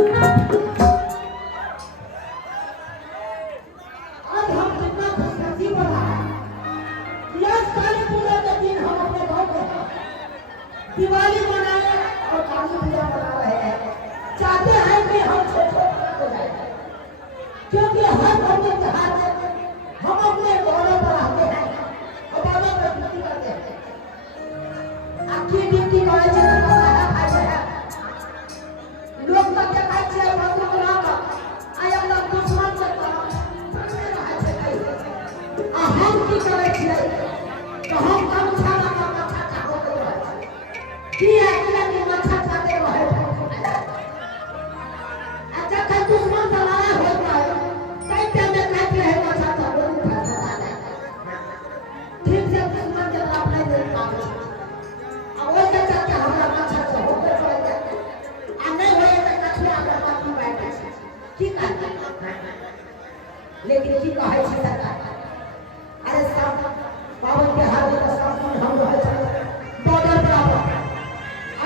आज हम कितना खुशनसीब रहा कि आज काली पूजा के दिन हम अपने गांव में हैं। दिवाली मनाने और काली पूजा मना रहे हैं। चाहते हैं कि हम छोटे हो जाए, क्योंकि हर पर्व त्योहार में हम अपने गौरव बढ़ाते हैं और गौरव प्रस्तुति करते हैं। आखिर ड्यूटी करे छे तो पता है खाई है लोग तो देखाई छे बंधु बनाव आय अपना दुश्मन से सामने रहे छे कई आ हम की करे छे तो हम अच्छा लगा अच्छा हो के रहे छे की है कि अच्छा खाते रहे अच्छा का दुश्मन से लड़ाई हो जाए कई टाइम में कहते हैं अच्छा तो बोल ठीक से दुश्मन के खिलाफ नहीं दे पावे अब वो क्या चाहते हमरा अच्छा से हो के रहे आ नहीं होए तो कछुआ के काटी बैठे छे की करते लेकिन की कहे छे सरकार अरे सब पावन के हाथ में सब हम रहे छे बॉर्डर बराबर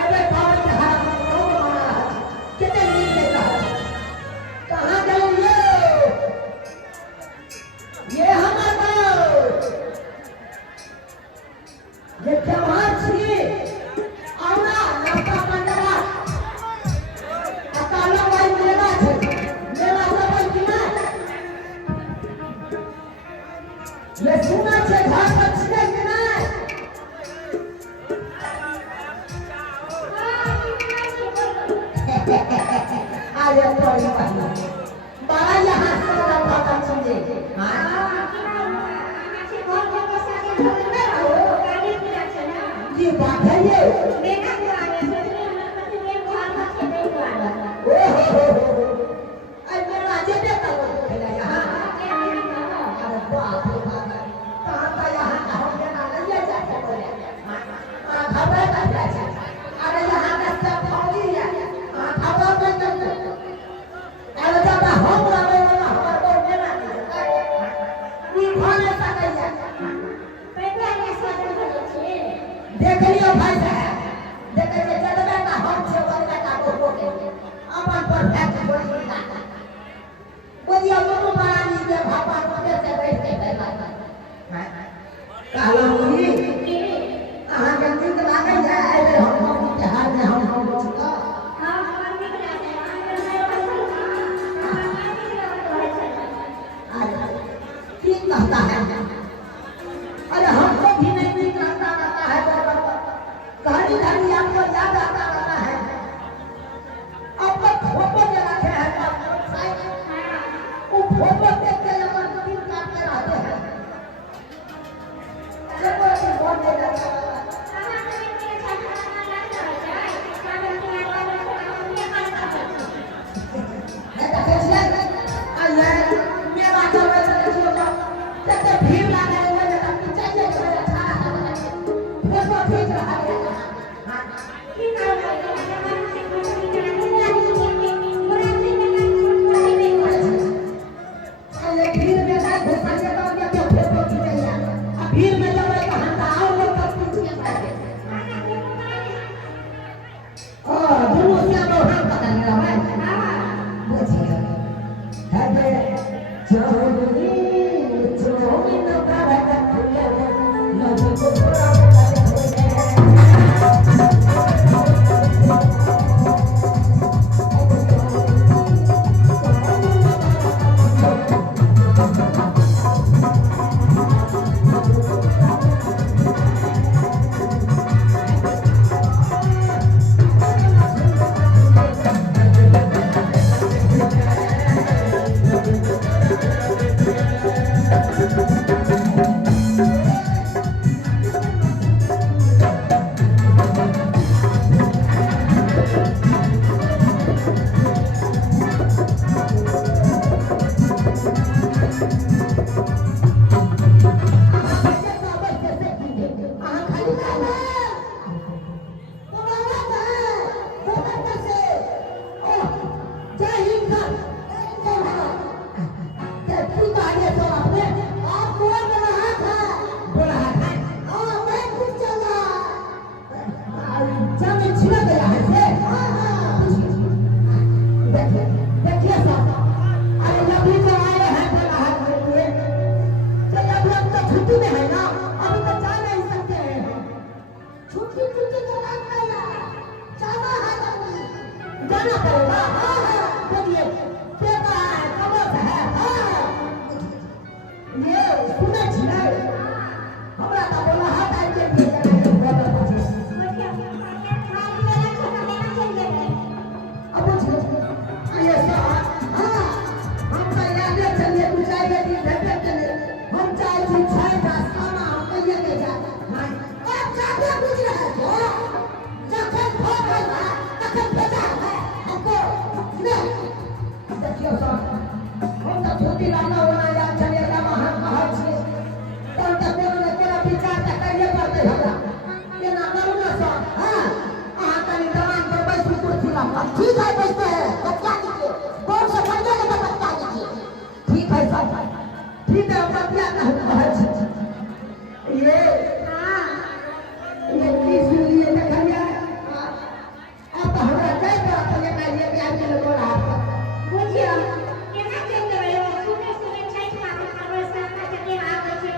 अरे पावन के हाथ में लोग मारा है कितने नीक ले रहा है कहां गए ये हमारा ये त्योहार छी औरा नाता मंडला अकाला भाई मेला छे मेला सब कि ना ये सुना छे घर पर छे कि ना अरे कोई बात नहीं बड़ा यहाँ से लगा कर समझे हां ये बात है ये मेरा को आने सोचने हम पति मेरे को हाथ हाथ से नहीं आना ओ अरे मेरा जेबे का वो खेला यहां अरे बाप रे बाप कहां का यहां हम ना ले जाते बोले खबर कर जाए अरे यहां का सब फौजी है खबर में कर अरे जब हम रहे ना हमार को मेरा नहीं खाने सकैया पैसा ने सोच छे देख लियो भाई साहब देखे जे जदबे का हम छे ओकरा का को के अपन परफेक्ट बोली ना बोलियो दोनों महारानी के भापा कोते से बैठ के कहला कहला मुनी कहां जल्दी के लागे जाए अरे हम त्योहार में हम छुका हां हमार निक लागे अरे ठीक कहता है अरे हमको भी नहीं ठीक लगता है कहानी कहानी आपको याद आता रहता है आपका फोटो जो रखे हैं वो फोटो देख के अपन दिन काटते रहते हैं चलो ये बहुत दे जाता है मेरा जब ऐसा देखिए देखिए साहब, अरे अभी तो आए हैं बाहर हुए, तो अभी हम तो छुट्टी में है ना, अभी तो जा नहीं सकते हैं। छुट्टी छुट्टी तो रात में जाना है, जाना पड़ेगा। हाँ हाँ देखिए पेपर है, कमर है। हाँ ये सुने छियै, हमरा तो बोला है टाइम के लिए ठीक है बचते हैं, बच्चा लीजिए, कौन सा खरीदे लेकर बच्चा लीजिए। ठीक है सर, ठीक है बच्चा ना ये किस लिए देखिए अब हमरा कई बात ये कहिए कि आज के लोग रहा बुझिए केना चल रहे हो सुने सुने छठ माता खबर सामने चले आ गए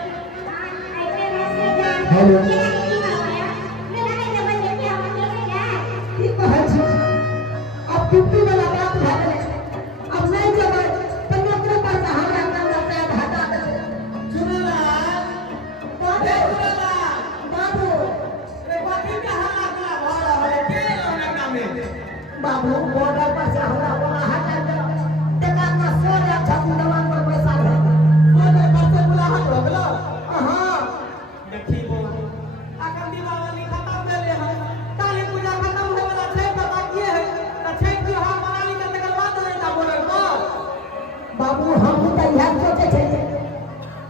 ऐसे ऐसे जान हेलो वाला बात भागे अब नहीं जब तन्नों पर हमरा नाम रहता है हटा दे सुनला बाबू रे बाकी कहां लागला भाड़ा है के लोना कामे बाबू बॉर्डर पर से हमरा बोला हटा दे देखा ना सोरे छपू दवान पर पैसा है बॉर्डर पर से बोला हट हो गेलो हां देखी वो अखन दीपावली खत्म भेले है काली पूजा खत्म होने वाला है तो बाकी है बाबू हम तो यह सोचे थे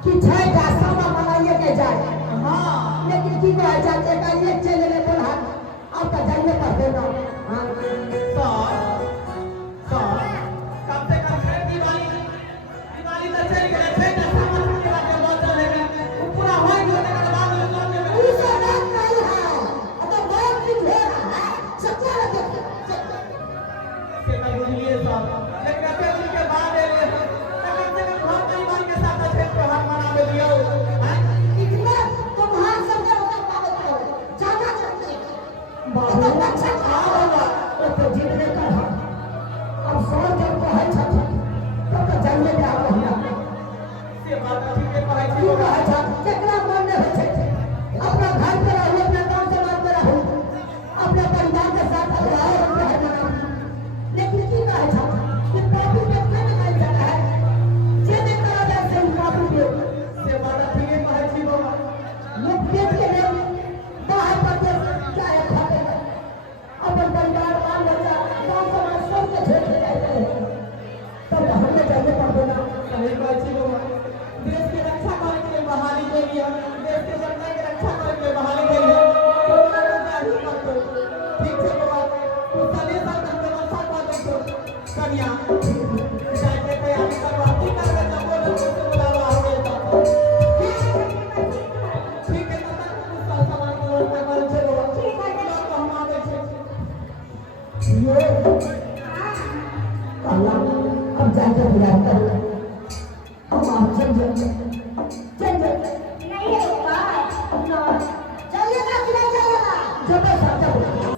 कि छठ आसामा मनाइए के जाए। हाँ लेकिन की कहे जाते का ये चले ले बोला अब तो जाइए कर देना। हाँ सर कब से कब छठ दिवाली तो चली गई छठ आसामा के बाद बहुत चलेगा वो पूरा हो गया के बाद लोग उसे बात नहीं है तो बहुत कुछ हो रहा है सच्चा लगे से मैं बोलिए सर लेकिन अकेले के बाद अब जाकर बुलाता हूँ अब आप चल